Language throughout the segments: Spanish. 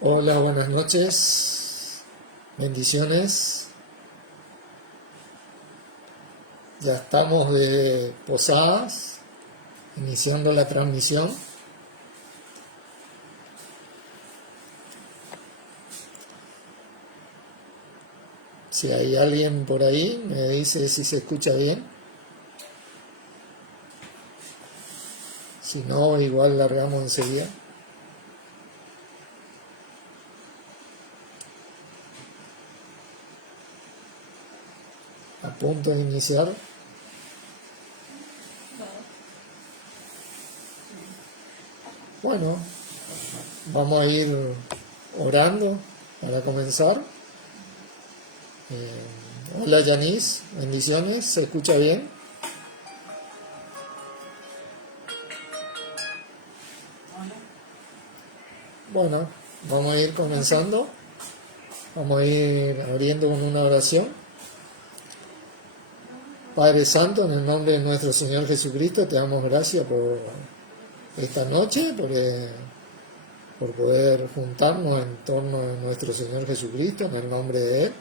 Hola, buenas noches, bendiciones. Ya estamos de posadas, iniciando la transmisión. Si hay alguien por ahí, me dice si se escucha bien. Si no, igual largamos enseguida. A punto de iniciar. Bueno, vamos a ir orando para comenzar. Hola Yanis, bendiciones, ¿se escucha bien? Bueno, vamos a ir comenzando, vamos a ir abriendo con una oración. Padre Santo, en el nombre de nuestro Señor Jesucristo, te damos gracias por esta noche, por poder juntarnos en torno a nuestro Señor Jesucristo, en el nombre de Él,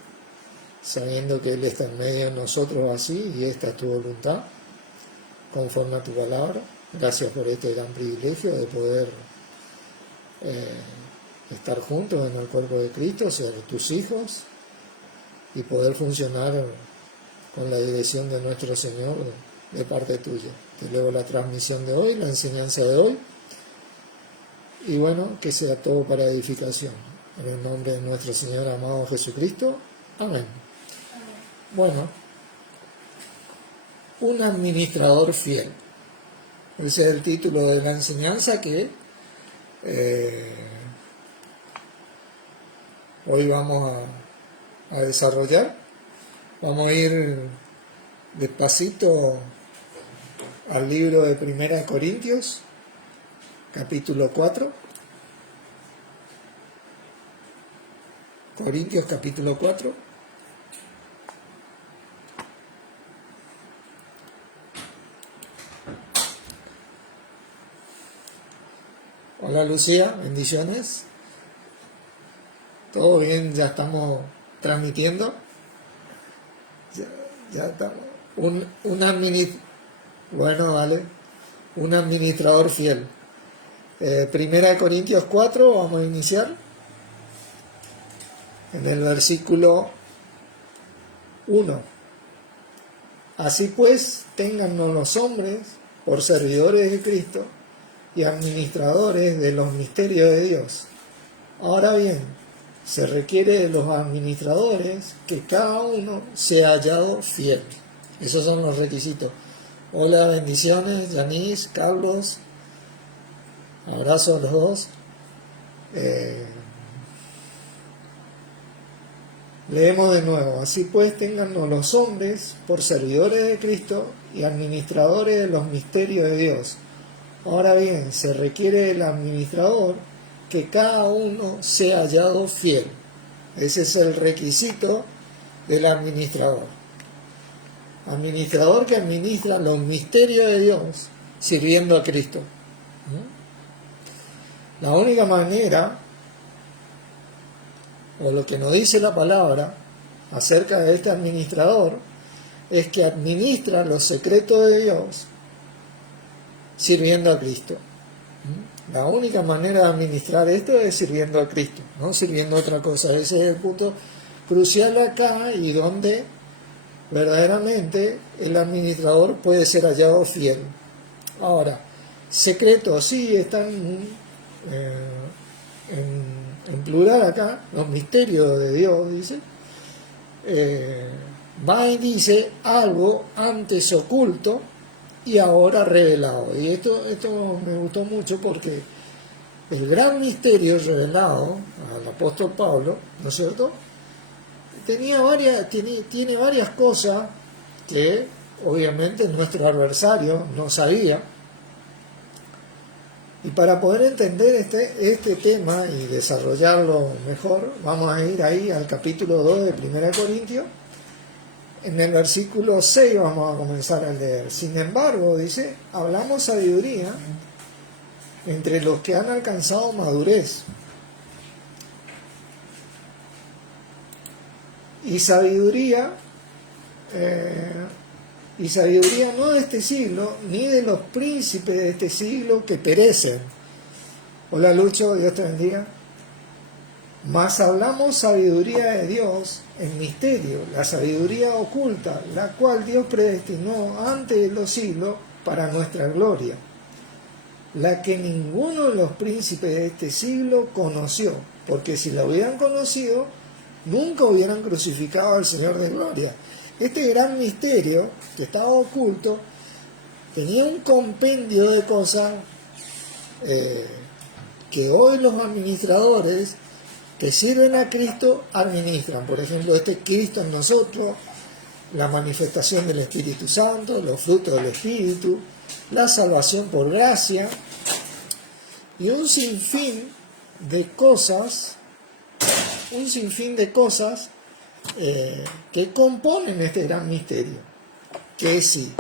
sabiendo que Él está en medio de nosotros así, y esta es tu voluntad, conforme a tu palabra. Gracias por este gran privilegio de poder estar juntos en el cuerpo de Cristo, ser tus hijos, y poder funcionar con la dirección de nuestro Señor de parte tuya. Te leo la transmisión de hoy, la enseñanza de hoy, y bueno, que sea todo para edificación. En el nombre de nuestro Señor amado Jesucristo. Amén. Bueno, un administrador fiel. Ese es el título de la enseñanza que hoy vamos a desarrollar. Vamos a ir despacito al libro de 1 Corintios, capítulo 4. Corintios, capítulo 4. Hola Lucía, bendiciones. ¿Todo bien? Ya estamos transmitiendo. Ya estamos. Bueno, vale. Un administrador fiel. 1 Corintios 4, vamos a iniciar. En el versículo 1. Así pues, téngannos los hombres por servidores de Cristo y administradores de los misterios de Dios. Ahora bien, se requiere de los administradores que cada uno sea hallado fiel. Esos son los requisitos. Hola, bendiciones, Yanis, Carlos. Abrazo a los dos. Leemos de nuevo. Así pues, téngannos los hombres por servidores de Cristo y administradores de los misterios de Dios. Ahora bien, se requiere del administrador que cada uno sea hallado fiel. Ese es el requisito del administrador. Administrador que administra los misterios de Dios sirviendo a Cristo. La única manera, o lo que nos dice la palabra acerca de este administrador, es que administra los secretos de Dios sirviendo a Cristo. La única manera de administrar esto es sirviendo a Cristo, no sirviendo a otra cosa. Ese es el punto crucial acá, y donde verdaderamente el administrador puede ser hallado fiel. Ahora, secretos, sí, están en plural acá, los misterios de Dios, dice. Va y dice algo antes oculto y ahora revelado. Y esto me gustó mucho, porque el gran misterio revelado al apóstol Pablo, ¿no es cierto?, tiene varias cosas que obviamente nuestro adversario no sabía. Y para poder entender este tema y desarrollarlo mejor, vamos a ir ahí al capítulo 2 de 1 Corintios. En el versículo 6 vamos a comenzar a leer. Sin embargo, dice, hablamos sabiduría entre los que han alcanzado madurez, y sabiduría no de este siglo, ni de los príncipes de este siglo que perecen. Hola Lucho, Dios te bendiga. Mas hablamos sabiduría de Dios en misterio, la sabiduría oculta, la cual Dios predestinó antes de los siglos para nuestra gloria, la que ninguno de los príncipes de este siglo conoció, porque si la hubieran conocido, nunca hubieran crucificado al Señor de gloria. Este gran misterio que estaba oculto tenía un compendio de cosas que hoy los administradores que sirven a Cristo administran. Por ejemplo, este Cristo en nosotros, la manifestación del Espíritu Santo, los frutos del Espíritu, la salvación por gracia y un sinfín de cosas que componen este gran misterio, que si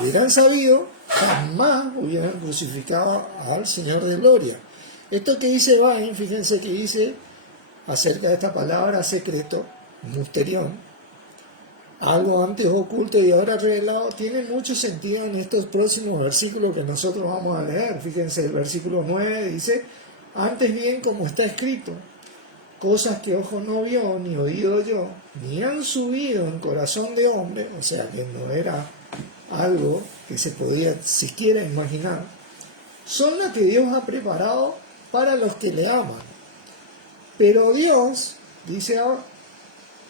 hubieran sabido, jamás hubieran crucificado al Señor de gloria. Esto que dice Bain, fíjense que dice acerca de esta palabra secreto, musterión, algo antes oculto y ahora revelado, tiene mucho sentido en estos próximos versículos que nosotros vamos a leer. Fíjense, el versículo 9 dice: antes bien, como está escrito, cosas que ojo no vio, ni oído yo, ni han subido en corazón de hombre, o sea que no era algo que se podía siquiera imaginar, son las que Dios ha preparado para los que le aman. Pero Dios, dice ahora,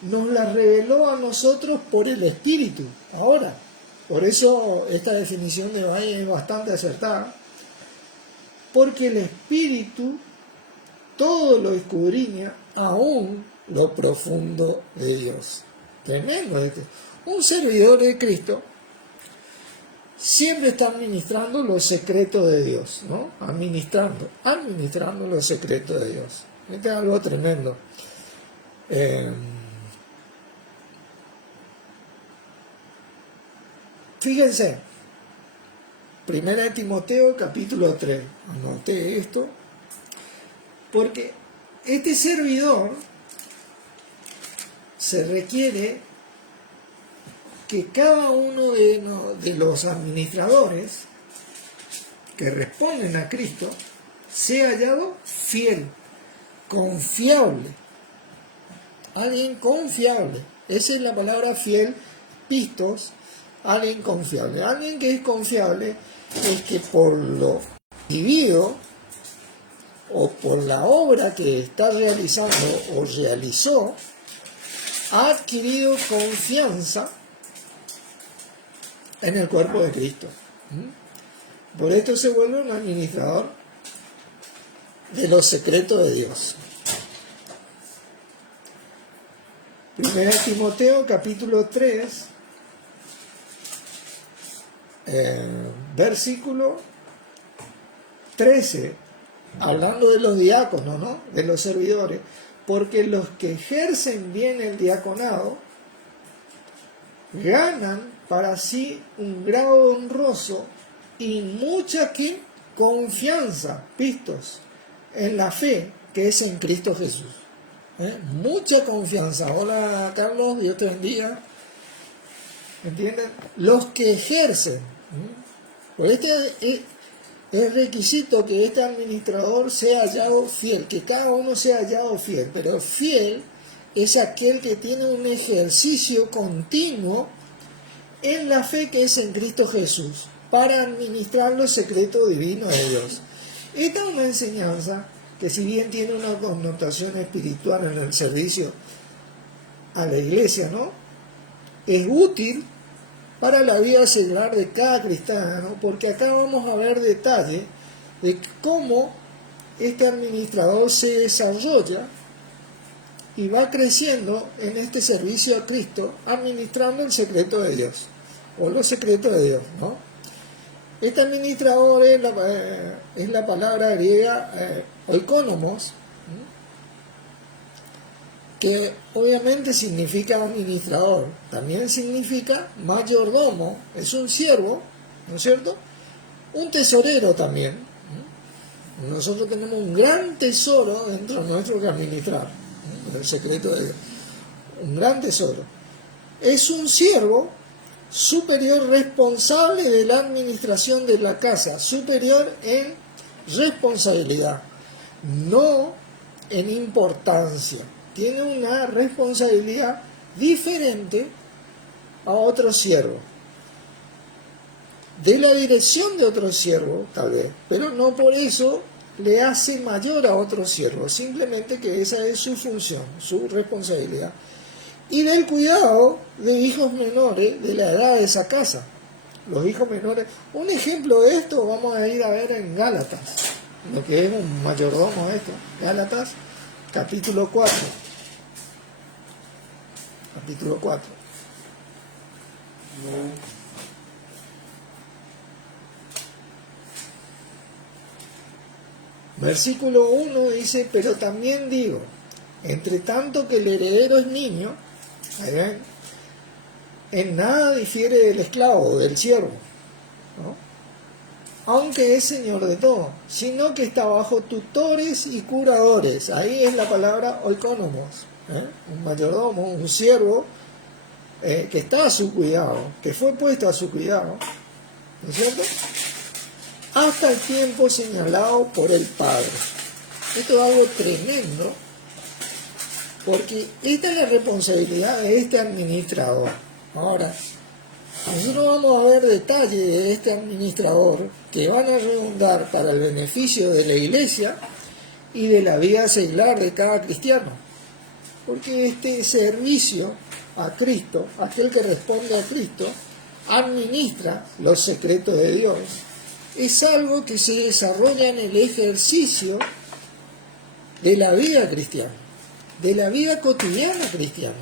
nos las reveló a nosotros por el Espíritu. Ahora, por eso esta definición de Valle es bastante acertada, porque el Espíritu todo lo escudriña, aún lo profundo de Dios. Tremendo esto. Un servidor de Cristo siempre está administrando los secretos de Dios, ¿no? Administrando los secretos de Dios. Este es algo tremendo. Fíjense, 1 Timoteo capítulo 3, anoté esto, porque este servidor se requiere que cada uno de los administradores que responden a Cristo sea hallado fiel, confiable. Alguien confiable. Esa es la palabra fiel, pistos, alguien confiable. Alguien que es confiable es que por lo vivido o por la obra que está realizando o realizó, ha adquirido confianza en el cuerpo de Cristo. Por esto se vuelve un administrador de los secretos de Dios. 1 Timoteo capítulo 3, versículo 13, hablando de los diáconos, ¿no? De los servidores, porque los que ejercen bien el diaconado ganan para sí un grado honroso y mucha confianza, pistos, en la fe que es en Cristo Jesús. Mucha confianza. Hola Carlos, Dios te bendiga. ¿Entienden? Los que ejercen. Por este es requisito que este administrador sea hallado fiel, que cada uno sea hallado fiel, pero fiel es aquel que tiene un ejercicio continuo en la fe que es en Cristo Jesús, para administrar los secretos divinos de Dios. Esta es una enseñanza que, si bien tiene una connotación espiritual en el servicio a la iglesia, ¿no?, es útil para la vida secular de cada cristiano, porque acá vamos a ver detalles de cómo este administrador se desarrolla y va creciendo en este servicio a Cristo, administrando el secreto de Dios, o los secretos de Dios, ¿no? Este administrador es la palabra griega oikonomos, que obviamente significa administrador, también significa mayordomo, es un siervo, ¿no es cierto? Un tesorero también. Nosotros tenemos un gran tesoro dentro de nuestro que administrar, el secreto de Dios. un gran tesoro. Es un siervo superior responsable de la administración de la casa, superior en responsabilidad, no en importancia. Tiene una responsabilidad diferente a otro siervo, de la dirección de otro siervo tal vez, pero no por eso le hace mayor a otro siervo, simplemente que esa es su función, su responsabilidad. Y del cuidado de hijos menores de la edad de esa casa. Los hijos menores. Un ejemplo de esto vamos a ir a ver en Gálatas, lo que es un mayordomo esto. Gálatas, capítulo 4. Capítulo 4. Versículo 1 dice, pero también digo, entre tanto que el heredero es niño, ahí ven, en nada difiere del esclavo o del siervo, ¿no? Aunque es señor de todo, sino que está bajo tutores y curadores. Ahí es la palabra oikónomos, un mayordomo, un siervo que está a su cuidado, que fue puesto a su cuidado, ¿no es cierto? Hasta el tiempo señalado por el Padre. Esto es algo tremendo, porque esta es la responsabilidad de este administrador. Ahora, nosotros vamos a ver detalles de este administrador que van a redundar para el beneficio de la iglesia y de la vida seglar de cada cristiano. Porque este servicio a Cristo, aquel que responde a Cristo, administra los secretos de Dios. Es algo que se desarrolla en el ejercicio de la vida cristiana, de la vida cotidiana cristiana.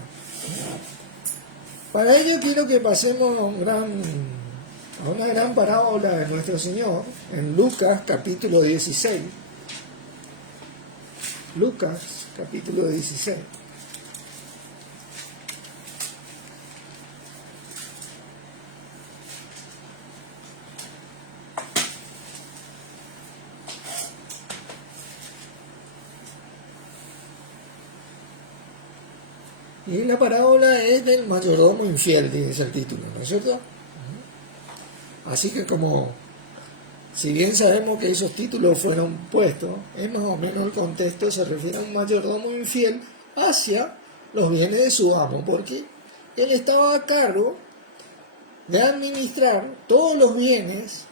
Para ello quiero que pasemos a una gran parábola de nuestro Señor en Lucas capítulo 16. Lucas capítulo 16. Y la parábola es del mayordomo infiel, dice el título, ¿no es cierto? Así que como, si bien sabemos que esos títulos fueron puestos, es más o menos el contexto, se refiere a un mayordomo infiel hacia los bienes de su amo, porque él estaba a cargo de administrar todos los bienes,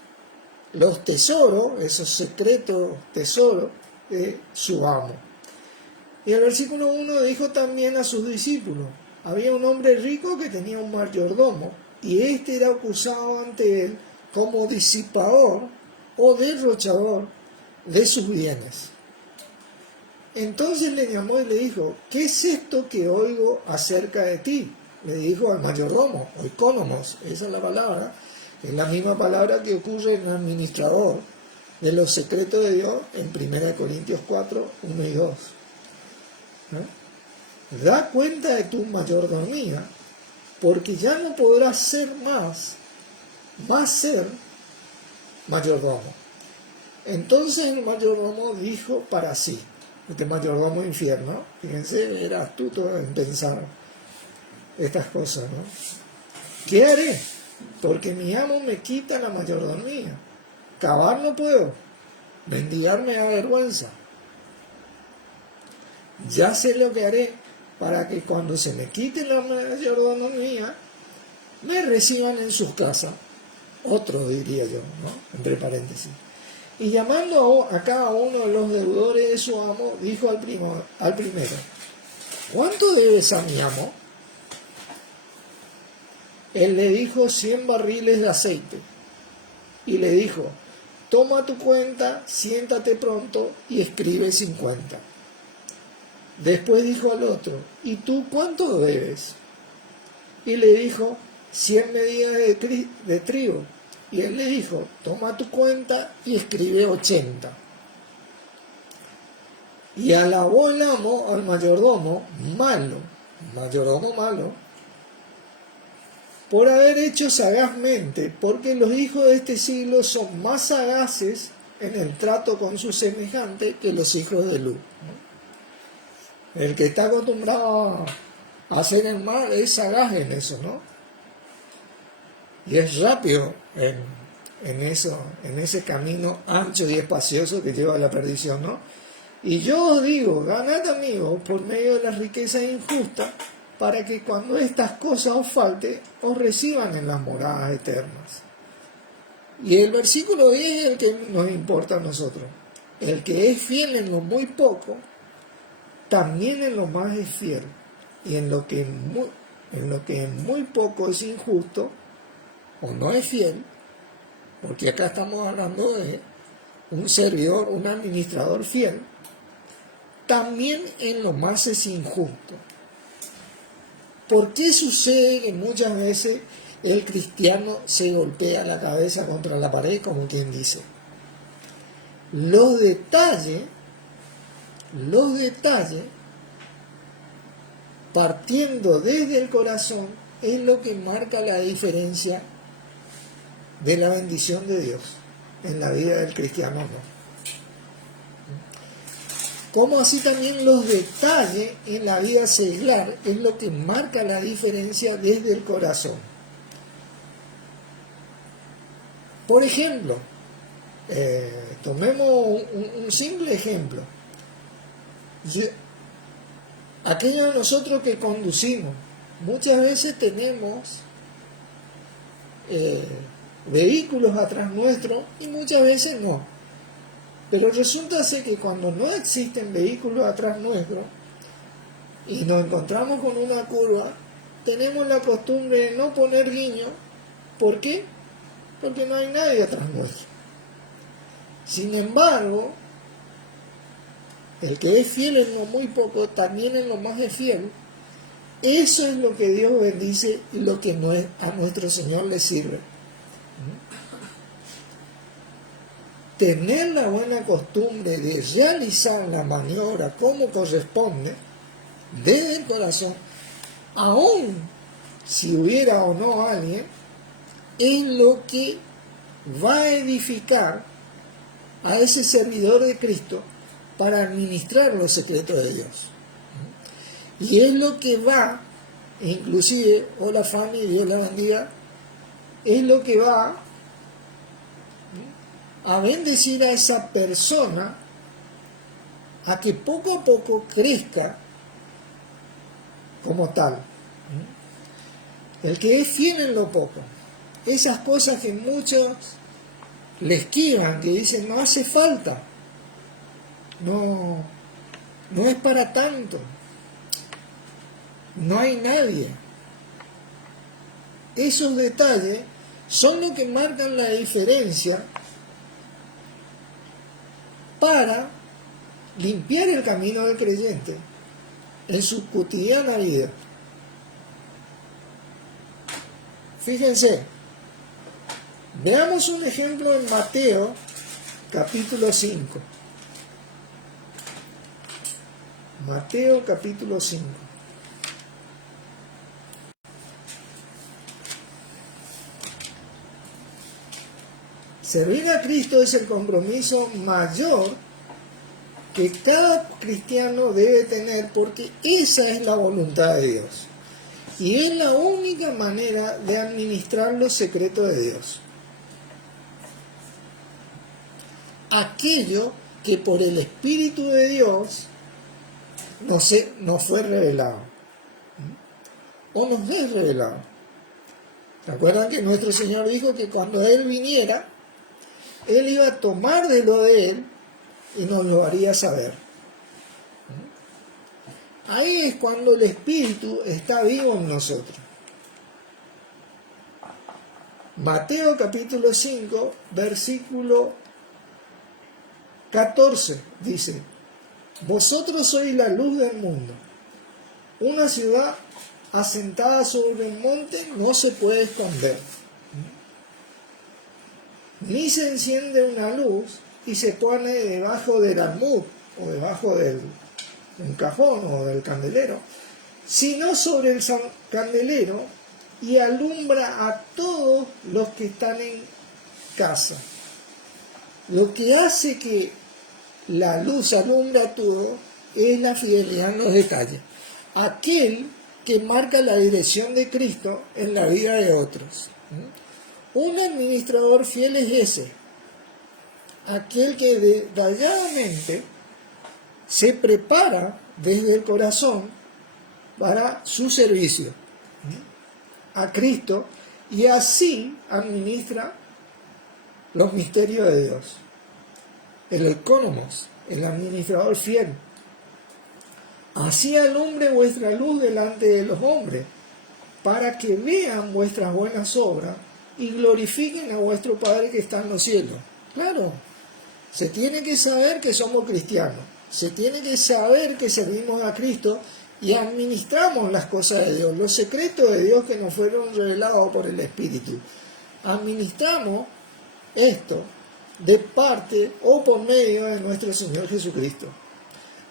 los tesoros, esos secretos tesoros de su amo. Y el versículo 1 dijo también a sus discípulos, había un hombre rico que tenía un mayordomo, y éste era acusado ante él como disipador o derrochador de sus bienes. Entonces le llamó y le dijo, ¿qué es esto que oigo acerca de ti? Le dijo al mayordomo, oikónomos, esa es la palabra, es la misma palabra que ocurre en el administrador de los secretos de Dios en 1 Corintios 4, 1 y 2. ¿No? Da cuenta de tu mayordomía, porque ya no podrás ser más ser mayordomo. Entonces el mayordomo dijo para sí, este mayordomo infierno, fíjense, era astuto en pensar estas cosas, ¿no? ¿Qué haré? Porque mi amo me quita la mayordomía. Cavar no puedo, mendigar me da vergüenza. Ya sé lo que haré para que cuando se me quite la mayordomía, me reciban en sus casas. Otro diría yo, ¿no? Entre paréntesis. Y llamando a cada uno de los deudores de su amo, dijo al primero, ¿cuánto debes a mi amo? Él le dijo 100 barriles de aceite. Y le dijo, toma tu cuenta, siéntate pronto y escribe 50. Después dijo al otro, ¿y tú cuánto debes? Y le dijo, 100 medidas de trigo. Y él le dijo, toma tu cuenta y escribe 80. Y alabó el amo al mayordomo malo, por haber hecho sagazmente, porque los hijos de este siglo son más sagaces en el trato con sus semejantes que los hijos de luz. El que está acostumbrado hacer el mal es sagaz en eso, ¿no? Y es rápido en eso, en ese camino ancho y espacioso que lleva a la perdición, ¿no? Y yo os digo, ganad amigos por medio de las riquezas injustas, para que cuando estas cosas os falten, os reciban en las moradas eternas. Y el versículo es el que nos importa a nosotros. El que es fiel en lo muy poco, también en lo más es fiel. Y en lo que en muy poco es injusto, o no es fiel, porque acá estamos hablando de un servidor, un administrador fiel, también en lo más es injusto. ¿Por qué sucede que muchas veces el cristiano se golpea la cabeza contra la pared, como quien dice? Los detalles, partiendo desde el corazón, es lo que marca la diferencia de la bendición de Dios en la vida del cristiano, ¿no? Como así también los detalles en la vida seglar es lo que marca la diferencia desde el corazón. Por ejemplo, tomemos un simple ejemplo. Aquellos de nosotros que conducimos, muchas veces tenemos vehículos atrás nuestro y muchas veces no. Pero resulta ser que cuando no existen vehículos atrás nuestro y nos encontramos con una curva, tenemos la costumbre de no poner guiño. ¿Por qué? Porque no hay nadie atrás nuestro. Sin embargo, el que es fiel en lo muy poco, también en lo más es fiel. Eso es lo que Dios bendice y lo que a nuestro Señor le sirve. Tener la buena costumbre de realizar la maniobra como corresponde, desde el corazón, aun si hubiera o no alguien, es lo que va a edificar a ese servidor de Cristo para administrar los secretos de Dios. Y es lo que va, inclusive, hola Fanny, Dios la bendiga, es lo que va a bendecir a esa persona a que poco a poco crezca como tal. El que es fiel en lo poco, esas cosas que muchos le esquivan, que dicen no hace falta, no es para tanto, no hay nadie. Esos detalles son los que marcan la diferencia para limpiar el camino del creyente en su cotidiana vida. Fíjense, veamos un ejemplo en Mateo capítulo 5. Mateo capítulo 5. Servir a Cristo es el compromiso mayor que cada cristiano debe tener, porque esa es la voluntad de Dios. Y es la única manera de administrar los secretos de Dios. Aquello que por el Espíritu de Dios nos fue revelado. O nos es revelado. ¿Se acuerdan que nuestro Señor dijo que cuando Él viniera, Él iba a tomar de lo de Él y nos lo haría saber? Ahí es cuando el Espíritu está vivo en nosotros. Mateo capítulo 5, versículo 14 dice: vosotros sois la luz del mundo. Una ciudad asentada sobre un monte no se puede esconder. Ni se enciende una luz y se pone debajo del almud o debajo del un cajón o del candelero, sino sobre el candelero, y alumbra a todos los que están en casa. Lo que hace que la luz alumbre a todo es la fidelidad en los detalles. Aquel que marca la dirección de Cristo en la vida de otros. Un administrador fiel es ese, aquel que detalladamente se prepara desde el corazón para su servicio a Cristo y así administra los misterios de Dios. El ecónomos, el administrador fiel. Así alumbre vuestra luz delante de los hombres, para que vean vuestras buenas obras y glorifiquen a vuestro Padre que está en los cielos. Claro, se tiene que saber que somos cristianos, se tiene que saber que servimos a Cristo y administramos las cosas de Dios, los secretos de Dios que nos fueron revelados por el Espíritu. Administramos esto de parte o por medio de nuestro Señor Jesucristo.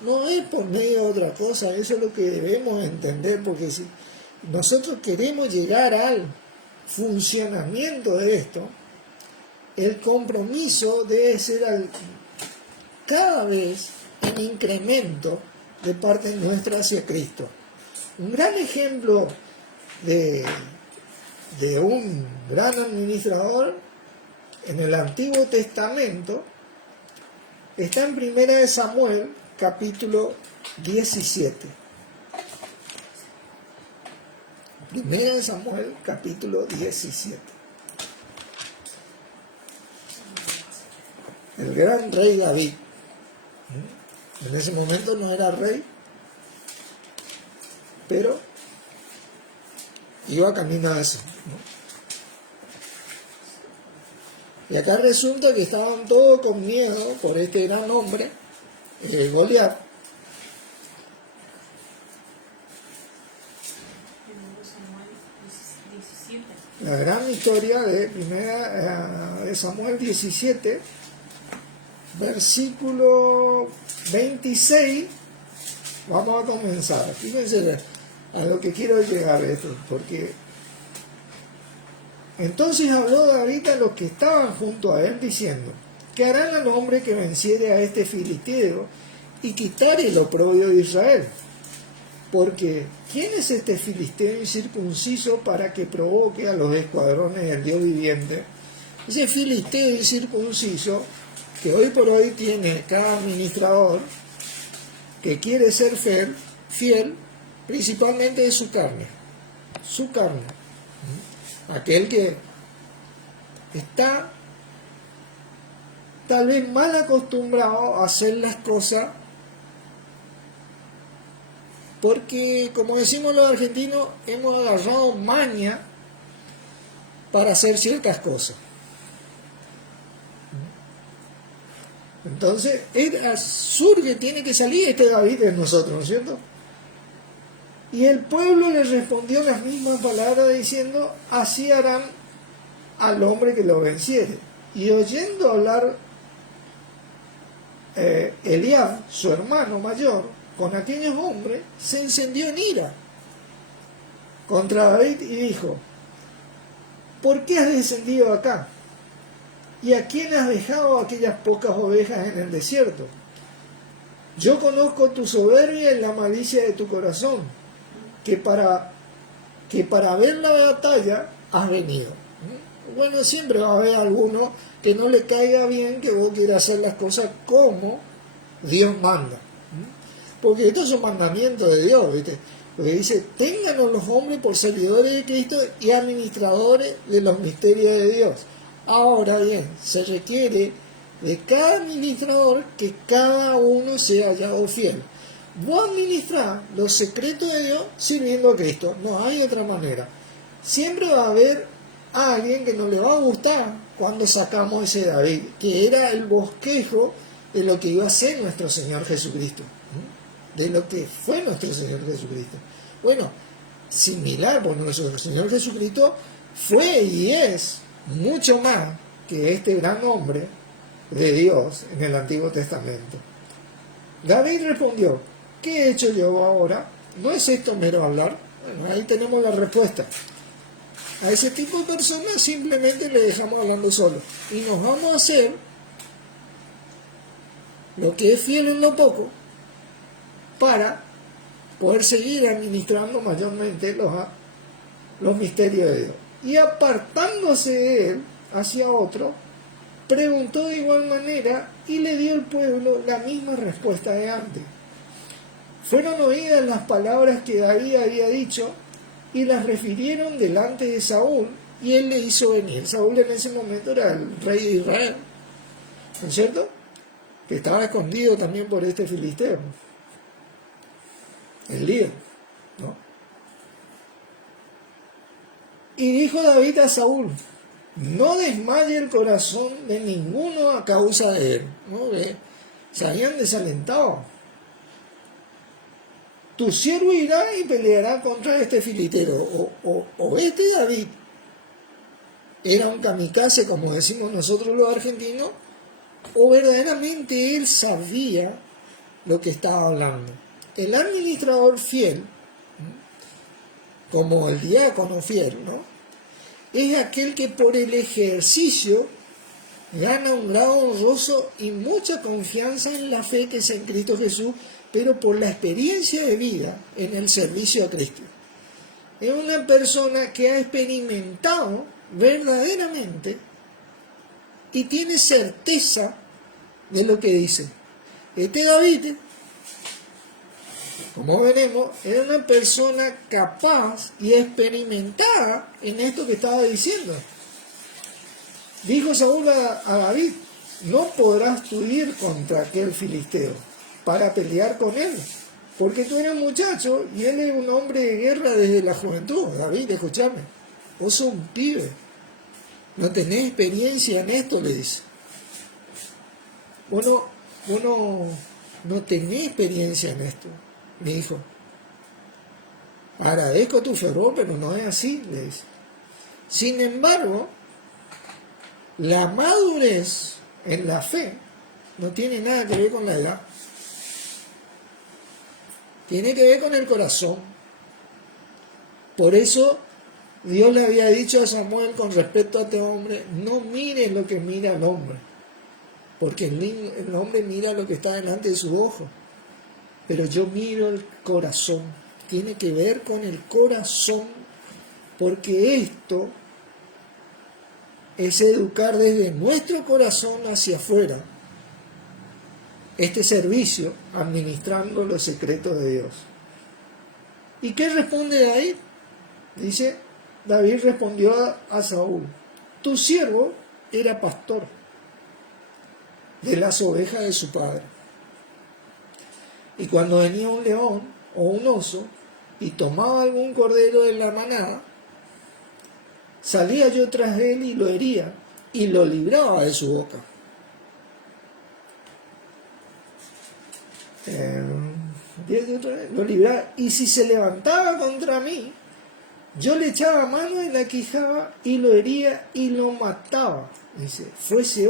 No es por medio de otra cosa, eso es lo que debemos entender, porque si nosotros queremos llegar al funcionamiento de esto, el compromiso debe ser cada vez en incremento de parte nuestra hacia Cristo. Un gran ejemplo de un gran administrador en el Antiguo Testamento está en 1 Samuel, capítulo 17. 1 Samuel, capítulo 17. El gran rey David. En ese momento no era rey, pero iba camino a eso, ¿no? Y acá resulta que estaban todos con miedo por este gran hombre, Goliat. La gran historia de 1 de Samuel 17, versículo 26, vamos a comenzar. Fíjense a lo que quiero llegar esto, porque entonces habló David a los que estaban junto a él, diciendo: ¿qué harán al hombre que venciere a este filisteo y quitare el oprobio de Israel? Porque ¿quién es este filisteo incircunciso para que provoque a los escuadrones del Dios viviente? Ese filisteo incircunciso que hoy por hoy tiene cada administrador que quiere ser fiel principalmente de su carne. Aquel que está tal vez mal acostumbrado a hacer las cosas porque, como decimos los argentinos, hemos agarrado maña para hacer ciertas cosas. Entonces, surge, tiene que salir este David de nosotros, ¿no es cierto? Y el pueblo le respondió las mismas palabras diciendo: así harán al hombre que lo venciere. Y oyendo hablar Eliab, su hermano mayor, con aquellos hombres, se encendió en ira contra David y dijo: ¿por qué has descendido acá? ¿Y a quién has dejado aquellas pocas ovejas en el desierto? Yo conozco tu soberbia y la malicia de tu corazón, que para ver la batalla has venido. Bueno, siempre va a haber alguno que no le caiga bien que vos quieras hacer las cosas como Dios manda. Porque estos son mandamientos de Dios, ¿viste? Porque dice: ténganos los hombres por servidores de Cristo y administradores de los misterios de Dios. Ahora bien, se requiere de cada administrador que cada uno sea hallado fiel. Vos administrás los secretos de Dios sirviendo a Cristo, no hay otra manera. Siempre va a haber a alguien que no le va a gustar cuando sacamos ese David, que era el bosquejo de lo que iba a ser nuestro Señor Jesucristo, de lo que fue nuestro Señor Jesucristo. Bueno, similar, porque nuestro Señor Jesucristo fue y es mucho más que este gran hombre de Dios en el Antiguo Testamento. David respondió: ¿qué he hecho yo ahora? ¿No es esto mero hablar? Bueno, ahí tenemos la respuesta. A ese tipo de personas simplemente le dejamos hablando solo y nos vamos a hacer lo que es fiel en lo poco para poder seguir administrando mayormente los misterios de Dios. Y apartándose de él hacia otro, preguntó de igual manera y le dio al pueblo la misma respuesta de antes. Fueron oídas las palabras que David había dicho y las refirieron delante de Saúl, y él le hizo venir. Saúl en ese momento era el rey de Israel, ¿no es cierto? Que estaba escondido también por este filisteo, el líder, ¿no? Y dijo David a Saúl: no desmaye el corazón de ninguno a causa de él, ¿no? Se habían desalentado. Tu siervo irá y peleará contra este filisteo. O este David era un kamikaze, como decimos nosotros los argentinos, o verdaderamente él sabía lo que estaba hablando. El administrador fiel, como el diácono fiel, ¿no?, es aquel que por el ejercicio gana un grado honroso y mucha confianza en la fe que es en Cristo Jesús, pero por la experiencia de vida en el servicio a Cristo. Es una persona que ha experimentado verdaderamente y tiene certeza de lo que dice. Este David, como veremos, era una persona capaz y experimentada en esto que estaba diciendo. Dijo Saúl a David: no podrás tú ir contra aquel filisteo para pelear con él, porque tú eres un muchacho y él es un hombre de guerra desde la juventud. David, escúchame, vos sos un pibe, no tenés experiencia en esto, le dice. Vos no tenés experiencia en esto, mi hijo. Agradezco tu fervor, pero no es así, le dice. Sin embargo, la madurez en la fe no tiene nada que ver con la edad. Tiene que ver con el corazón. Por eso Dios le había dicho a Samuel con respecto a este hombre: no mires lo que mira el hombre, porque el hombre mira lo que está delante de su ojo, pero yo miro el corazón. Tiene que ver con el corazón, porque esto es educar desde nuestro corazón hacia afuera este servicio, administrando los secretos de Dios. ¿Y qué responde David? Dice: David respondió a Saúl: tu siervo era pastor de las ovejas de su padre, y cuando venía un león o un oso y tomaba algún cordero de la manada, salía yo tras de él y lo hería y lo libraba de su boca. Lo libraba, y si se levantaba contra mí, yo le echaba mano en la quijada y lo hería y lo mataba. Dice: fuese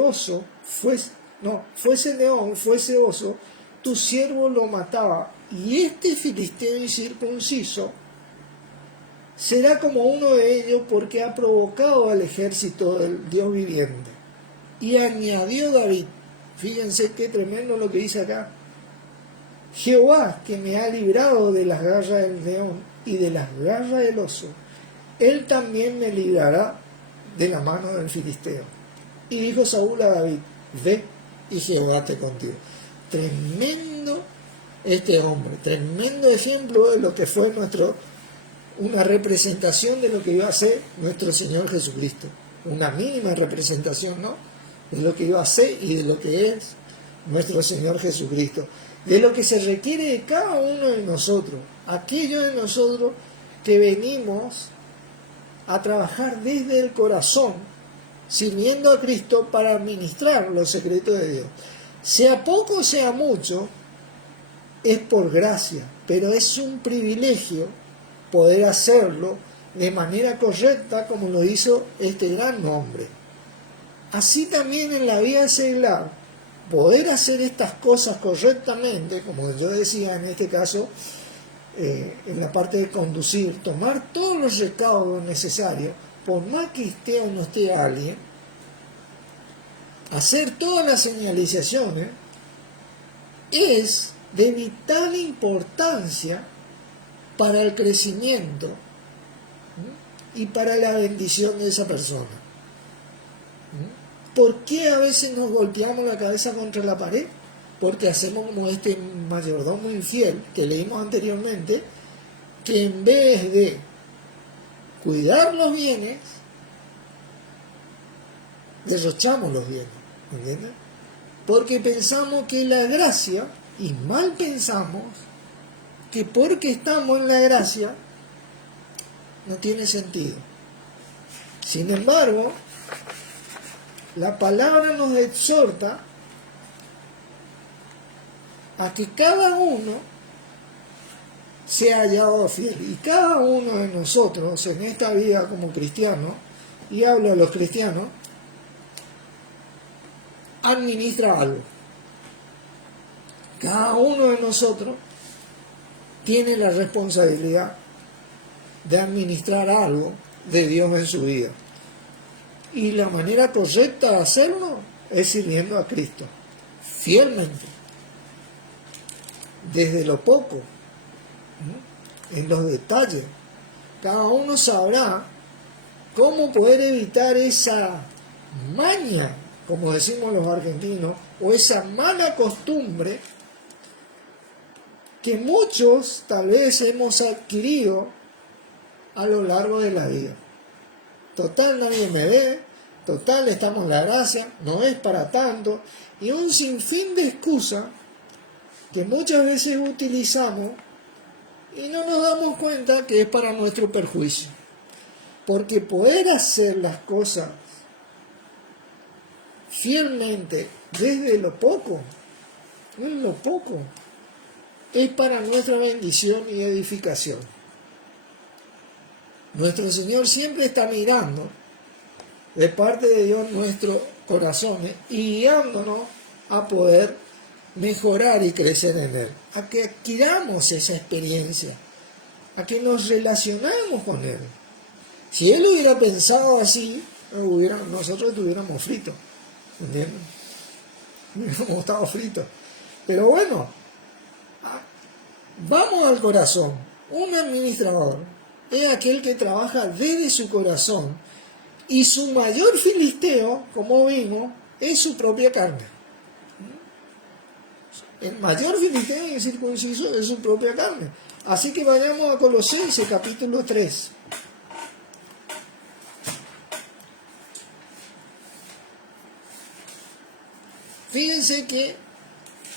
león, fuese oso, tu siervo lo mataba. Y este filisteo incircunciso será como uno de ellos, porque ha provocado al ejército del Dios viviente. Y añadió David, fíjense qué tremendo lo que dice acá: Jehová, que me ha librado de las garras del león y de las garras del oso, él también me librará de la mano del filisteo. Y dijo Saúl a David: ve, y Jehová esté contigo. Tremendo este hombre, tremendo ejemplo de lo que fue una representación de lo que iba a ser nuestro Señor Jesucristo. Una mínima representación, ¿no?, de lo que iba a ser y de lo que es nuestro Señor Jesucristo. De lo que se requiere de cada uno de nosotros, aquellos de nosotros que venimos a trabajar desde el corazón, sirviendo a Cristo para administrar los secretos de Dios. Sea poco o sea mucho, es por gracia, pero es un privilegio poder hacerlo de manera correcta, como lo hizo este gran hombre. Así también en la vida secular, poder hacer estas cosas correctamente, como yo decía en este caso, en la parte de conducir, tomar todos los recaudos necesarios, por más que esté o no esté alguien, hacer todas las señalizaciones, es de vital importancia para el crecimiento y para la bendición de esa persona. ¿Por qué a veces nos golpeamos la cabeza contra la pared? Porque hacemos como este mayordomo infiel que leímos anteriormente, que en vez de cuidar los bienes, derrochamos los bienes, ¿entiendes? Porque pensamos que la gracia, y mal pensamos, que porque estamos en la gracia, no tiene sentido. Sin embargo, la palabra nos exhorta a que cada uno sea hallado fiel. Y cada uno de nosotros en esta vida como cristianos, y hablo a los cristianos, administra algo. Cada uno de nosotros tiene la responsabilidad de administrar algo de Dios en su vida. Y la manera correcta de hacerlo es sirviendo a Cristo, fielmente, desde lo poco, en los detalles. Cada uno sabrá cómo poder evitar esa maña, como decimos los argentinos, o esa mala costumbre que muchos tal vez hemos adquirido a lo largo de la vida. Total, nadie me ve, total, estamos en la gracia, no es para tanto, y un sinfín de excusas que muchas veces utilizamos y no nos damos cuenta que es para nuestro perjuicio. Porque poder hacer las cosas fielmente desde lo poco, en lo poco, es para nuestra bendición y edificación. Nuestro Señor siempre está mirando de parte de Dios nuestros corazones y guiándonos a poder mejorar y crecer en Él, a que adquiramos esa experiencia, a que nos relacionemos con Él. Si Él hubiera pensado así, nosotros estuviéramos fritos, ¿entiendes? Hubiéramos estado fritos. Pero bueno, vamos al corazón. Un administrador es aquel que trabaja desde su corazón y su mayor filisteo, como vimos, es su propia carne. El mayor filisteo y circunciso es su propia carne. Así que vayamos a Colosenses capítulo 3. Fíjense que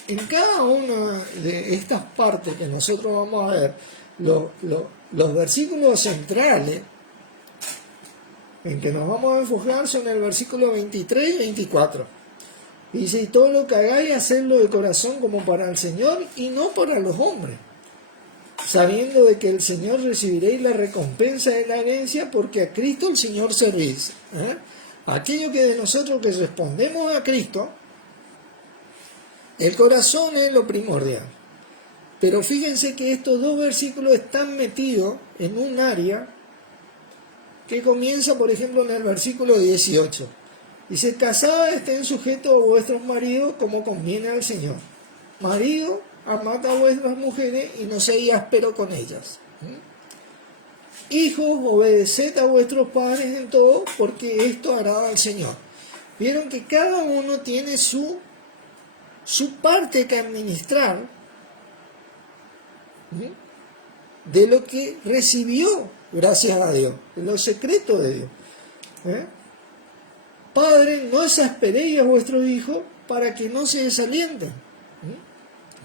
en cada una de estas partes que nosotros vamos a ver, los versículos centrales en que nos vamos a enfocar son el versículo 23 y 24. Dice, y todo lo que hagáis, hacedlo de corazón como para el Señor y no para los hombres, sabiendo de que el Señor recibiréis la recompensa de la herencia, porque a Cristo el Señor servís. Aquello que de nosotros que respondemos a Cristo, el corazón es lo primordial. Pero fíjense que estos dos versículos están metidos en un área que comienza, por ejemplo, en el versículo 18. Dice, casadas estén sujetos a vuestros maridos como conviene al Señor. Marido, amad a vuestras mujeres y no seáis áspero con ellas. Hijos, obedeced a vuestros padres en todo, porque esto agrada al Señor. Vieron que cada uno tiene su parte que administrar de lo que recibió gracias a Dios, de los secretos de Dios. Padre, no exasperéis a vuestros hijos para que no se desalienten.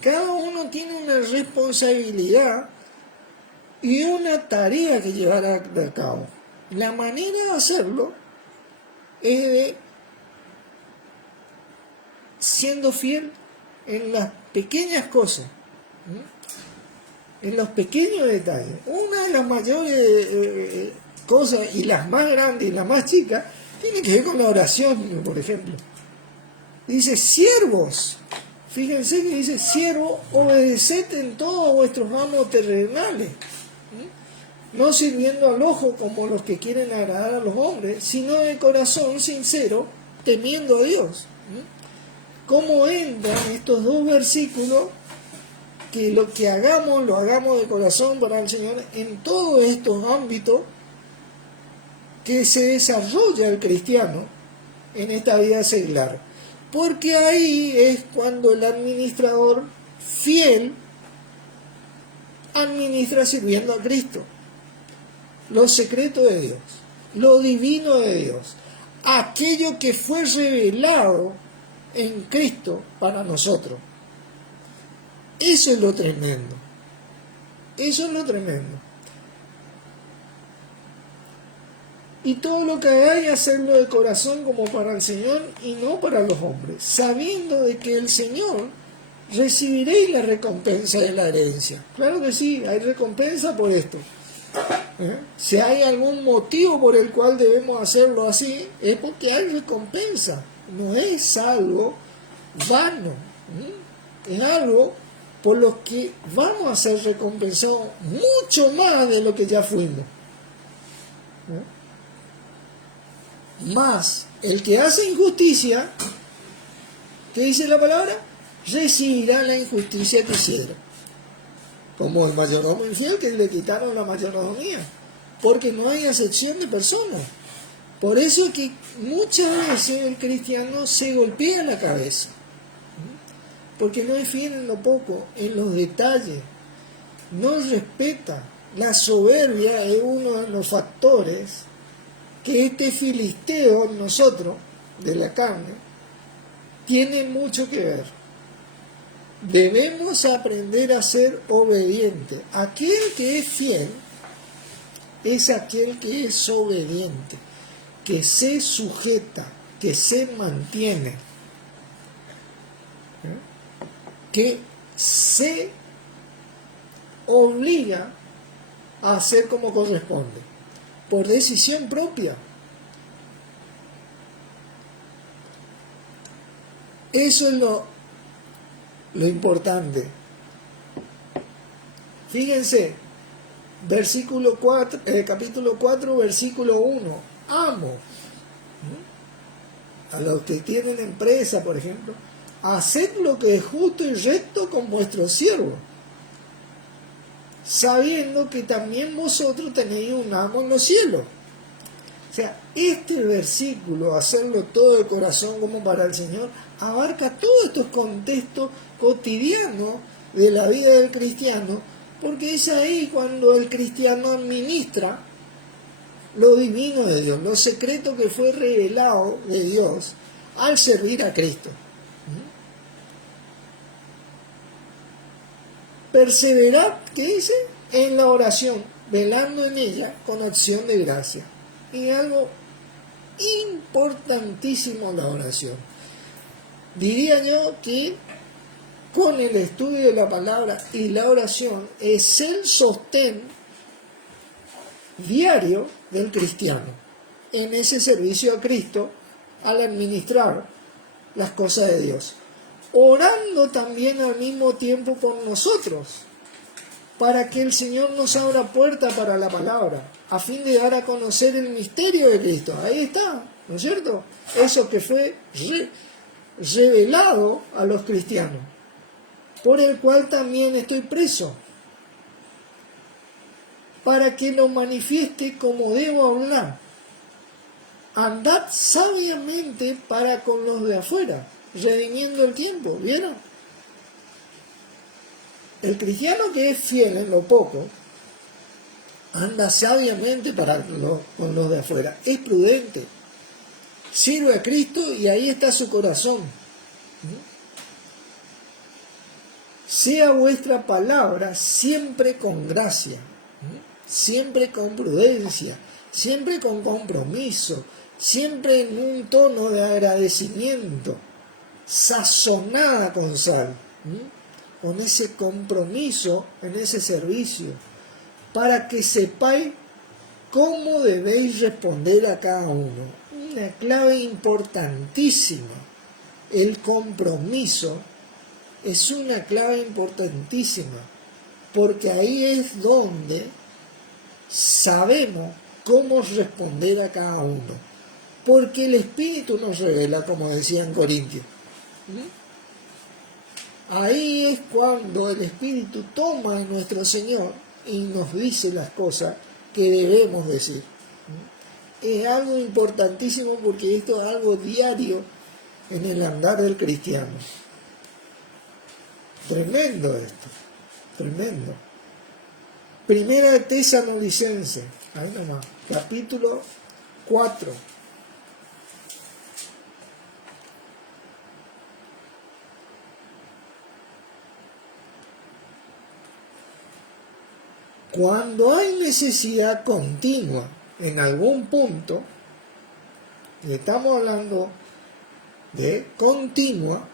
Cada uno tiene una responsabilidad y una tarea que llevar a cabo. La manera de hacerlo es de siendo fiel en las pequeñas cosas, en los pequeños detalles. Una de las mayores cosas, y las más grandes y las más chicas, tiene que ver con la oración, por ejemplo. Dice, siervos, fíjense que dice, siervos, obedeced en todos vuestros amos terrenales, no sirviendo al ojo como los que quieren agradar a los hombres, sino de corazón sincero, temiendo a Dios. ¿Cómo entran estos dos versículos que lo que hagamos, lo hagamos de corazón para el Señor en todos estos ámbitos que se desarrolla el cristiano en esta vida secular. Porque ahí es cuando el administrador fiel administra sirviendo a Cristo, lo secreto de Dios, lo divino de Dios, aquello que fue revelado en Cristo para nosotros. Eso es lo tremendo. Eso es lo tremendo. Y todo lo que hagáis, hacerlo de corazón como para el Señor y no para los hombres, sabiendo de que el Señor recibiréis la recompensa de la herencia. Claro que sí, hay recompensa por esto. Si hay algún motivo por el cual debemos hacerlo así, es porque hay recompensa. No es algo vano. Es algo por lo que vamos a ser recompensados mucho más de lo que ya fuimos. Más el que hace injusticia, ¿qué dice la palabra? Recibirá la injusticia que hiciera. Como el mayordomo infiel que le quitaron la mayordomía, porque no hay acepción de personas. Por eso que muchas veces el cristiano se golpea la cabeza, porque no es fiel en lo poco, en los detalles, no respeta. La soberbia es uno de los factores que este filisteo en nosotros, de la carne, tiene mucho que ver. Debemos aprender a ser obedientes. Aquel que es fiel es aquel que es obediente, que se sujeta, que se mantiene, que se obliga a hacer como corresponde, por decisión propia. Eso es lo importante. Fíjense, versículo 4, capítulo 4, versículo 1. Amo a los que tienen empresa, por ejemplo, haced lo que es justo y recto con vuestros siervos, sabiendo que también vosotros tenéis un amo en los cielos. O sea, este versículo, hacerlo todo de corazón como para el Señor, abarca todos estos contextos cotidianos de la vida del cristiano, porque es ahí cuando el cristiano administra lo divino de Dios, lo secreto que fue revelado de Dios al servir a Cristo. Perseverad, ¿qué dice? En la oración, velando en ella con acción de gracia. Y algo importantísimo, la oración. Diría yo que con el estudio de la palabra y la oración es el sostén diario del cristiano en ese servicio a Cristo al administrar las cosas de Dios, orando también al mismo tiempo por nosotros, para que el Señor nos abra puerta para la palabra, a fin de dar a conocer el misterio de Cristo. Ahí está, ¿no es cierto? Eso que fue revelado a los cristianos, por el cual también estoy preso, para que lo manifieste como debo hablar. Andad sabiamente para con los de afuera, redimiendo el tiempo. ¿Vieron? El cristiano que es fiel en lo poco, anda sabiamente con los de afuera. Es prudente. Sirve a Cristo y ahí está su corazón. Sea vuestra palabra siempre con gracia, siempre con prudencia, siempre con compromiso, siempre en un tono de agradecimiento, sazonada con sal, con ese compromiso en ese servicio, para que sepáis cómo debéis responder a cada uno. Una clave importantísima, el compromiso es una clave importantísima, porque ahí es donde sabemos cómo responder a cada uno, porque el Espíritu nos revela, como decía en Corintios. ahí es cuando el Espíritu toma a nuestro Señor y nos dice las cosas que debemos decir. Es algo importantísimo porque esto es algo diario en el andar del cristiano. Tremendo esto, tremendo. Primera de Tesalonicenses, ahí nomás, capítulo 4. Cuando hay necesidad continua en algún punto, y estamos hablando de continua,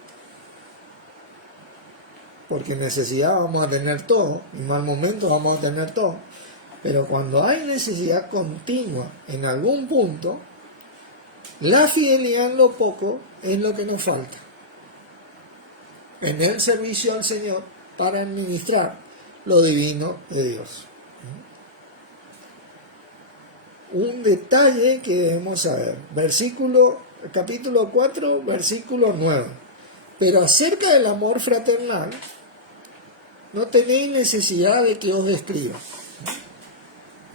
porque necesidad vamos a tener todo, en mal momento vamos a tener todo, pero cuando hay necesidad continua en algún punto, la fidelidad en lo poco es lo que nos falta. En el servicio al Señor para administrar lo divino de Dios. Un detalle que debemos saber. Capítulo 4, versículo 9. Pero acerca del amor fraternal, no tenéis necesidad de que os escriba.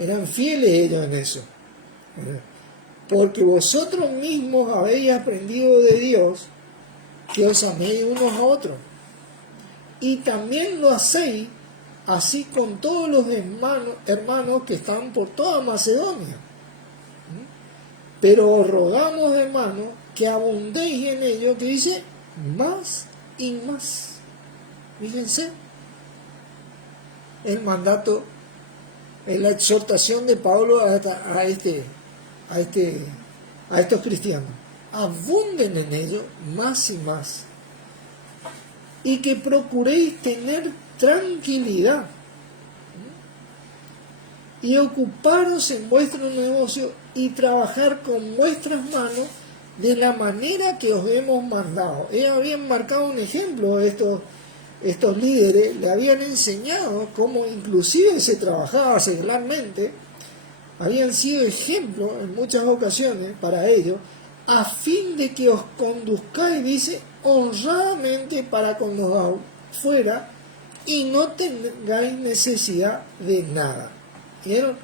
Eran fieles ellos en eso. Porque vosotros mismos habéis aprendido de Dios que os améis unos a otros. Y también lo hacéis así con todos los hermanos que están por toda Macedonia. Pero os rogamos, hermanos, que abundéis en ello, que dice más y más. Fíjense, el mandato, en la exhortación de Pablo a estos cristianos. Abunden en ello más y más. Y que procuréis tener tranquilidad y ocuparos en vuestro negocio y trabajar con vuestras manos de la manera que os hemos mandado. Ellos habían marcado un ejemplo, estos líderes le habían enseñado cómo inclusive se trabajaba seglarmente, habían sido ejemplos en muchas ocasiones para ellos, a fin de que os conduzcáis, dice, honradamente para con los afuera y no tengáis necesidad de nada. ¿Vieron?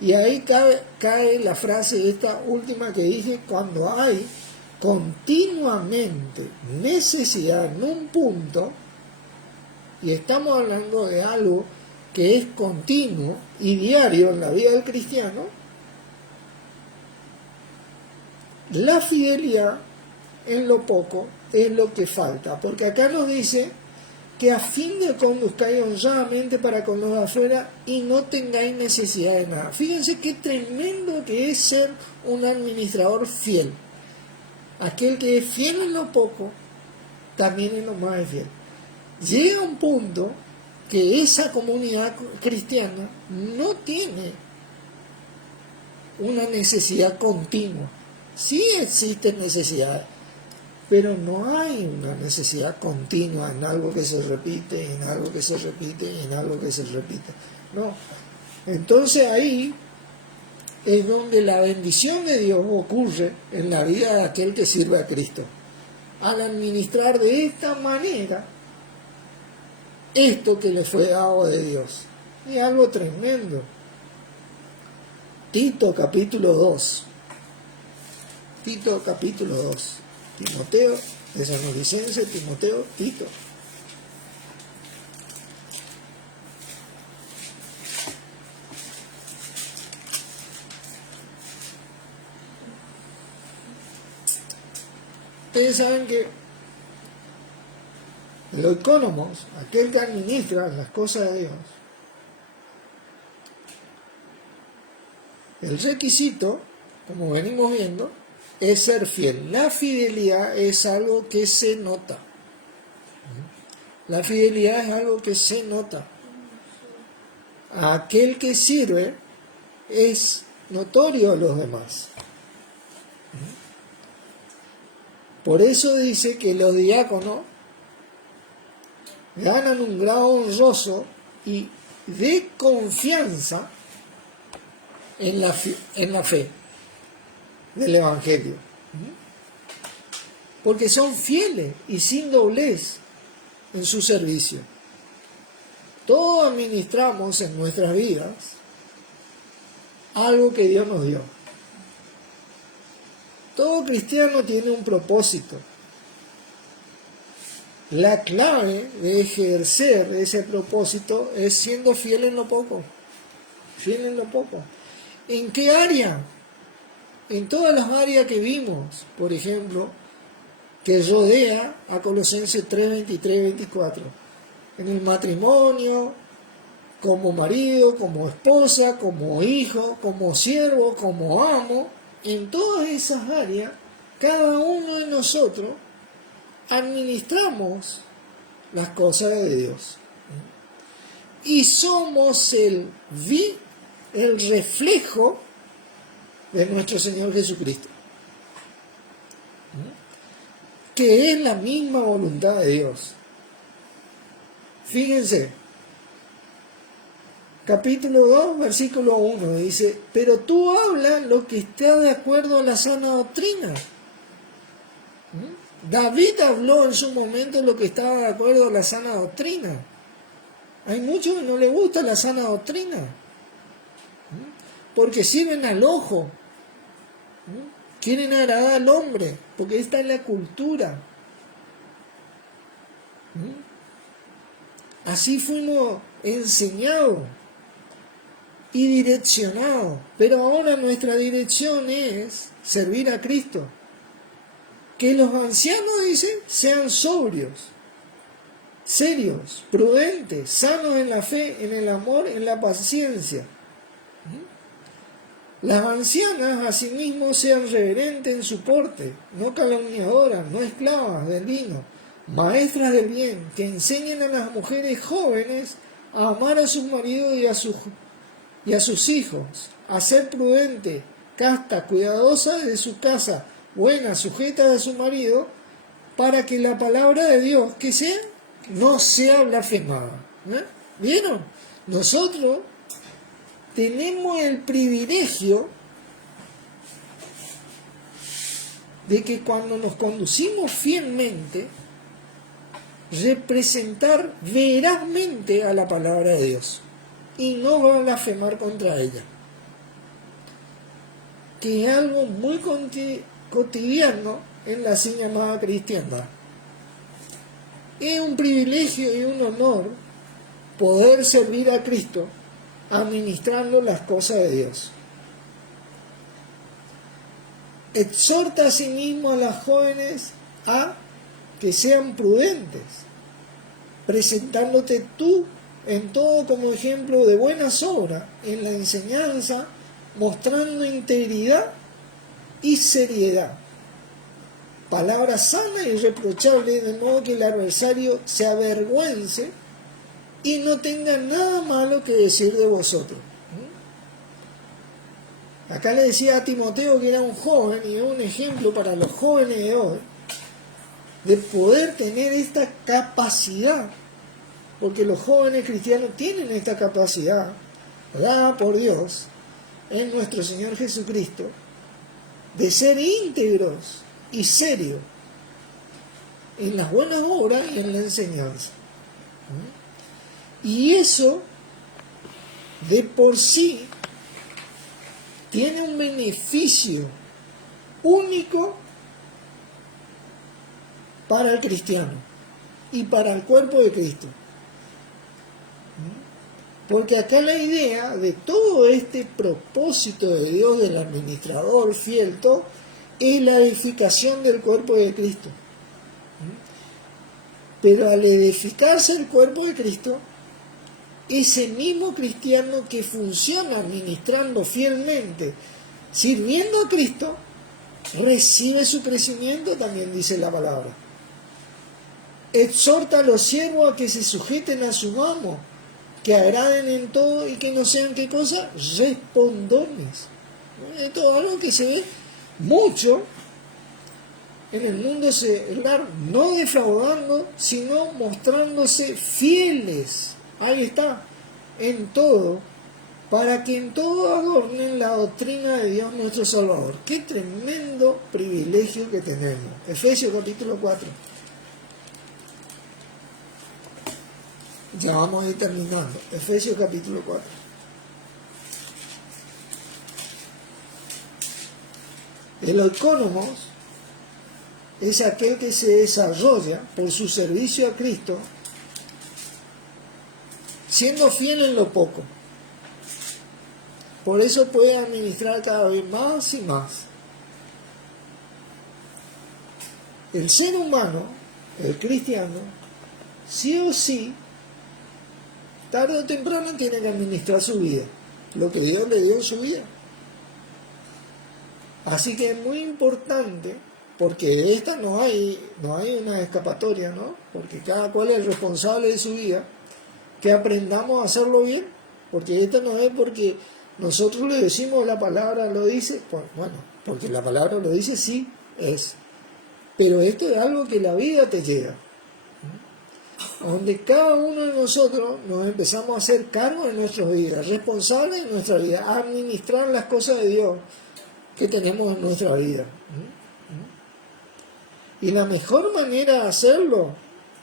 Y ahí cae la frase esta última que dije, cuando hay continuamente necesidad en un punto, y estamos hablando de algo que es continuo y diario en la vida del cristiano, la fidelidad en lo poco es lo que falta, porque acá nos dice que a fin de conduzcáis honradamente para con los de afuera y no tengáis necesidad de nada. Fíjense qué tremendo que es ser un administrador fiel. Aquel que es fiel en lo poco, también en lo más es fiel. Llega un punto que esa comunidad cristiana no tiene una necesidad continua. Sí existen necesidades, pero no hay una necesidad continua en algo que se repite, en algo que se repite, en algo que se repite. No. Entonces ahí es donde la bendición de Dios ocurre en la vida de aquel que sirve a Cristo. Al administrar de esta manera esto que le fue dado de Dios. Es algo tremendo. Tito capítulo 2. Tito capítulo 2. Timoteo, Tesalonicenses, Timoteo, Tito. Ustedes saben que los economos, aquel que administra las cosas de Dios, el requisito, como venimos viendo, es ser fiel. La fidelidad es algo que se nota. La fidelidad es algo que se nota. Aquel que sirve es notorio a los demás. Por eso dice que los diáconos ganan un grado honroso y de confianza en la fe del Evangelio. Porque son fieles y sin doblez. en su servicio. Todos administramos en nuestras vidas algo que Dios nos dio. Todo cristiano tiene un propósito. La clave de ejercer ese propósito es siendo fiel en lo poco. Fiel en lo poco. ¿En qué área? En todas las áreas que vimos, por ejemplo, que rodea a Colosenses 3, 23, 24. En el matrimonio, como marido, como esposa, como hijo, como siervo, como amo, en todas esas áreas, cada uno de nosotros administramos las cosas de Dios. Y somos el reflejo de nuestro Señor Jesucristo, que es la misma voluntad de Dios. Fíjense, capítulo 2, versículo 1, dice, pero tú hablas lo que está de acuerdo a la sana doctrina. David habló en su momento lo que estaba de acuerdo a la sana doctrina. Hay muchos que no les gusta la sana doctrina, porque sirven al ojo, quieren agradar al hombre, porque esta es la cultura. Así fuimos enseñados y direccionados, pero ahora nuestra dirección es servir a Cristo. Que los ancianos, dicen, sean sobrios, serios, prudentes, sanos en la fe, en el amor, en la paciencia. Las ancianas, asimismo, sean reverentes en su porte, no calumniadoras, no esclavas del vino, maestras del bien, que enseñen a las mujeres jóvenes a amar a sus maridos y a sus hijos, a ser prudentes, castas, cuidadosas de su casa, buenas, sujetas a su marido, para que la palabra de Dios, que sea, no sea blasfemada. ¿Vieron? Nosotros tenemos el privilegio de que cuando nos conducimos fielmente, representar verazmente a la palabra de Dios y no blasfemar contra ella, que es algo muy cotidiano en la así llamada cristiandad. Es un privilegio y un honor poder servir a Cristo administrando las cosas de Dios. Exhorta a sí mismo a las jóvenes a que sean prudentes, presentándote tú en todo como ejemplo de buenas obras, en la enseñanza, mostrando integridad y seriedad. Palabras sanas y irreprochables, de modo que el adversario se avergüence y no tenga nada malo que decir de vosotros. Acá le decía a Timoteo que era un joven y un ejemplo para los jóvenes de hoy de poder tener esta capacidad, porque los jóvenes cristianos tienen esta capacidad dada por Dios en nuestro Señor Jesucristo de ser íntegros y serios en las buenas obras y en la enseñanza. Y eso de por sí tiene un beneficio único para el cristiano y para el cuerpo de Cristo. Porque acá la idea de todo este propósito de Dios, del administrador fiel, todo, es la edificación del cuerpo de Cristo. Pero al edificarse el cuerpo de Cristo, ese mismo cristiano que funciona administrando fielmente, sirviendo a Cristo, recibe su crecimiento, también dice la palabra. Exhorta a los siervos a que se sujeten a su amo, que agraden en todo y que no sean, ¿qué cosa? Respondones. Esto es algo que se ve mucho en el mundo secular, no defraudando, sino mostrándose fieles. Ahí está, en todo, para que en todo adornen la doctrina de Dios nuestro Salvador. Qué tremendo privilegio que tenemos. Efesios capítulo 4. Ya vamos a ir terminando. Efesios capítulo 4. El oikónomos es aquel que se desarrolla por su servicio a Cristo, siendo fiel en lo poco. Por eso puede administrar cada vez más y más. El ser humano, el cristiano, sí o sí, tarde o temprano tiene que administrar su vida, lo que Dios le dio en su vida. Así que es muy importante, porque de esta no hay una escapatoria, ¿no? Porque cada cual es responsable de su vida, que aprendamos a hacerlo bien, porque esto no es porque nosotros le decimos la palabra lo dice, pues, bueno, porque la palabra lo dice, sí, es. Pero esto es algo que la vida te llega, donde cada uno de nosotros nos empezamos a hacer cargo de nuestras vidas, responsables de nuestra vida, a administrar las cosas de Dios que tenemos en nuestra vida. Y la mejor manera de hacerlo,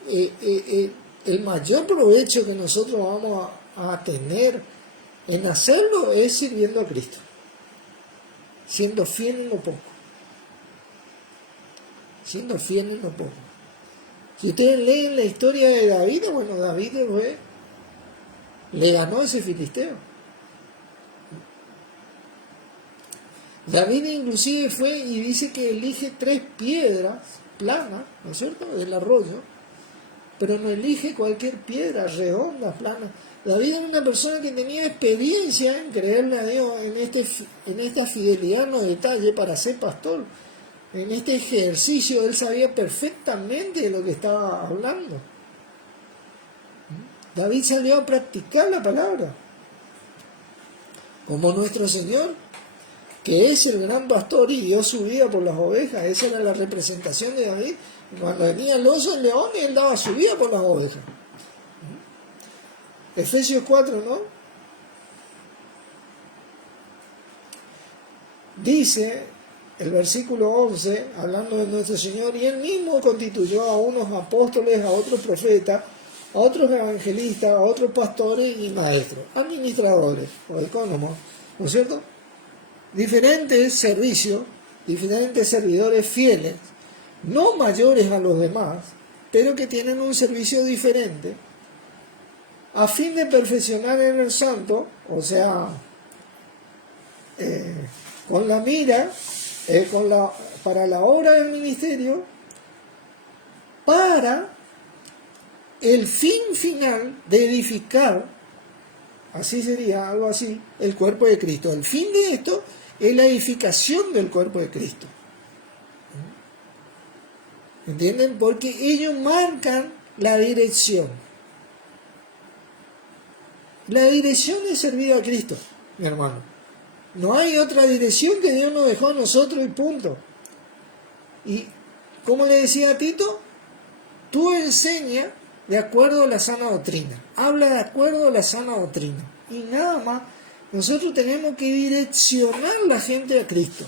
el mayor provecho que nosotros vamos a tener en hacerlo es sirviendo a Cristo, siendo fiel en lo poco. Siendo fiel en lo poco. Si ustedes leen la historia de David, bueno, David le ganó a ese filisteo. David inclusive fue y dice que elige 3 piedras planas, ¿no es cierto?, del arroyo, pero no elige cualquier piedra, redonda, plana. David era una persona que tenía experiencia en creerle a Dios en esta fidelidad, no detalle para ser pastor. En este ejercicio él sabía perfectamente de lo que estaba hablando. David salió a practicar la palabra, como nuestro Señor, que es el gran pastor y dio su vida por las ovejas. Esa era la representación de David. Cuando venía el oso, el león, él daba su vida por las ovejas. Efesios 4, ¿no? Dice el versículo 11, hablando de nuestro Señor, y Él mismo constituyó a unos apóstoles, a otros profetas, a otros evangelistas, a otros pastores y maestros, administradores o economos, ¿no es cierto? Diferentes servicios, diferentes servidores fieles, no mayores a los demás, pero que tienen un servicio diferente, a fin de perfeccionar en el santo, o sea, con la mira, para la obra del ministerio, para el fin final de edificar, así sería, algo así, el cuerpo de Cristo. El fin de esto es la edificación del cuerpo de Cristo. ¿Entienden? Porque ellos marcan la dirección. La dirección es servir a Cristo, mi hermano. No hay otra dirección que Dios nos dejó a nosotros y punto. Y como le decía a Tito, tú enseña de acuerdo a la sana doctrina. Habla de acuerdo a la sana doctrina. Y nada más, nosotros tenemos que direccionar a la gente a Cristo.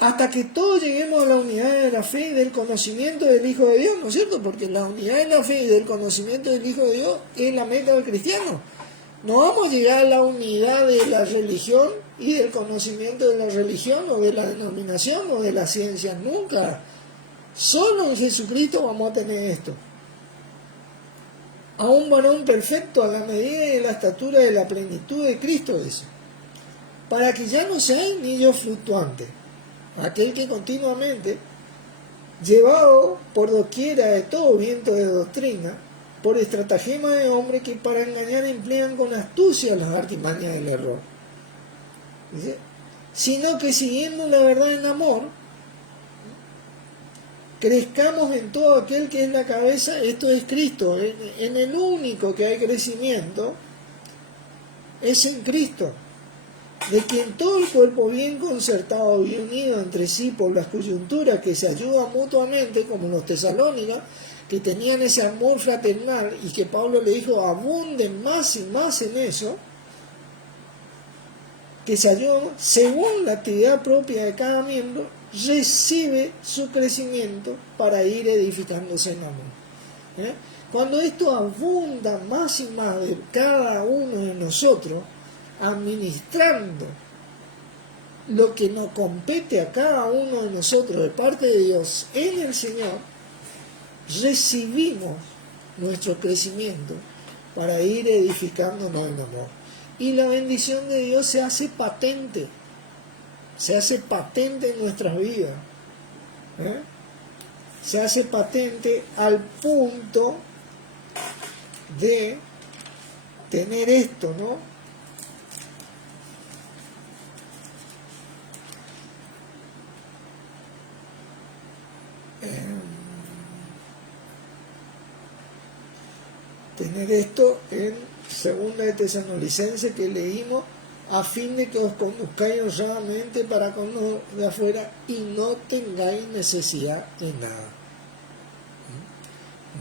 Hasta que todos lleguemos a la unidad de la fe y del conocimiento del Hijo de Dios, ¿no es cierto? Porque la unidad de la fe y del conocimiento del Hijo de Dios es la meta del cristiano. No vamos a llegar a la unidad de la religión y del conocimiento de la religión o de la denominación o de la ciencia, nunca. Solo en Jesucristo vamos a tener esto. A un varón perfecto a la medida de la estatura de la plenitud de Cristo, eso. Para que ya no seáis niños fluctuantes, aquel que continuamente, llevado por doquiera de todo viento de doctrina, por estratagema de hombres que para engañar emplean con astucia las artimañas del error. ¿Dice? Sino que siguiendo la verdad en amor, crezcamos en todo aquel que es la cabeza, esto es Cristo, en el único que hay crecimiento, es en Cristo, de quien todo el cuerpo bien concertado y unido entre sí por las coyunturas que se ayudan mutuamente, como los tesalónicos, que tenían ese amor fraternal y que Pablo le dijo abunden más y más en eso, que se ayudan según la actividad propia de cada miembro, recibe su crecimiento para ir edificándose en amor. Cuando esto abunda más y más de cada uno de nosotros, administrando lo que nos compete a cada uno de nosotros de parte de Dios en el Señor, recibimos nuestro crecimiento para ir edificándonos en amor. Y la bendición de Dios se hace patente en nuestras vidas. Se hace patente al punto de tener esto, ¿no? Tener esto en 2 de Tesalonicenses que leímos, a fin de que os conduzcáis honradamente para con los de afuera y no tengáis necesidad de nada.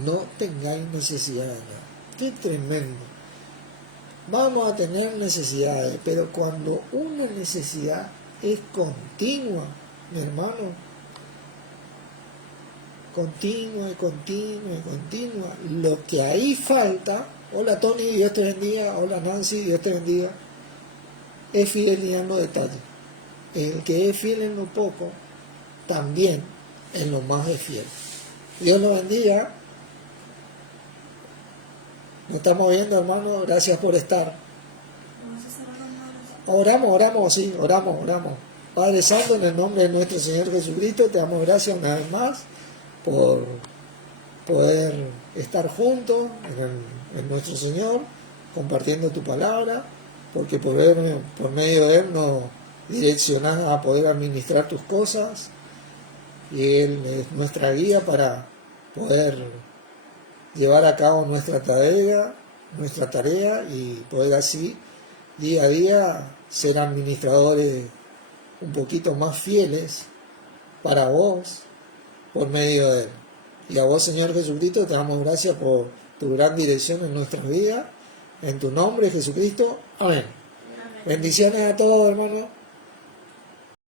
No tengáis necesidad de nada. Qué tremendo. Vamos a tener necesidades, pero cuando una necesidad es continua, mi hermano, continua, lo que ahí falta, hola Tony, Dios te bendiga, hola Nancy, Dios te bendiga, es fidelidad en los detalles. El que es fiel en lo poco, también en lo más es fiel. Dios lo bendiga. Nos estamos viendo, hermano, gracias por estar. Oramos. Padre Santo, en el nombre de nuestro Señor Jesucristo, te damos gracias una vez más por poder estar juntos en nuestro Señor, compartiendo tu palabra, porque por medio de Él nos direccionás a poder administrar tus cosas, y Él es nuestra guía para poder llevar a cabo nuestra tarea y poder así día a día ser administradores un poquito más fieles para vos por medio de Él. Y a vos, Señor Jesucristo, te damos gracias por tu gran dirección en nuestras vidas. En tu nombre, Jesucristo. Amén. Bendiciones a todos, hermanos.